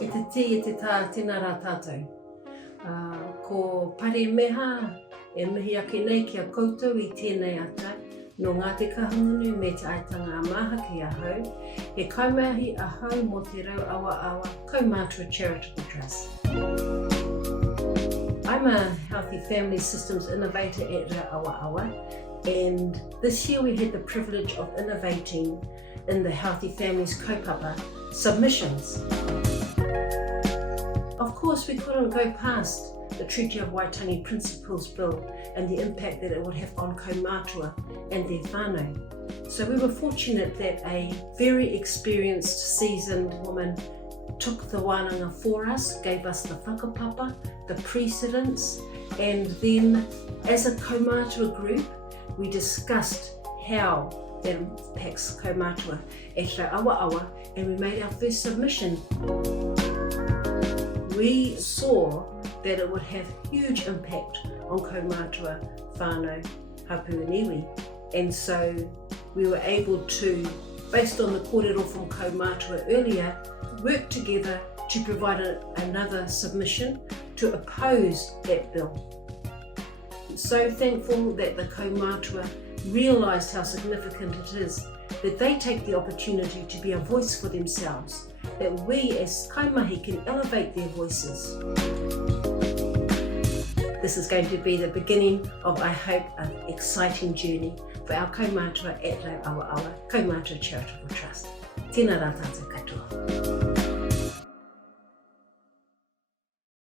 E te ti e te tā, tēnā rā tātou. Ko Pare Meha e mihi ake nei ki a koutou i tēnei ata, no ngā te kahungunu me te aitanga a maha ki a hau, he kaimahi a hau mo te Rauawaawa Kaumātua Charitable Trust. I'm a Healthy Families Systems innovator at Rauawaawa, and this year we had the privilege of innovating in the Healthy Families kaupapa submissions. Of course, we couldn't go past the Treaty of Waitangi Principles Bill and the impact that it would have on Kaumatua and their whānau. So we were fortunate that a very experienced, seasoned woman took the wānanga for us, gave us the whakapapa, the precedents, and then as a Kaumatua group, we discussed how that impacts Kaumatua at Rauawaawa, and we made our first submission. We saw that it would have huge impact on Kaumatua, whānau, hapu and iwi, and so we were able to, based on the kōrero from Kaumatua earlier, work together to provide another submission to oppose that bill. I'm so thankful that the Kaumatua realised how significant it is that they take the opportunity to be a voice for themselves, that we as kaimahi can elevate their voices. This is going to be the beginning of, I hope, an exciting journey for our Kaumatua at Rauawaawa Kaumātua Charitable Trust. Tēnā rā tātou katoa.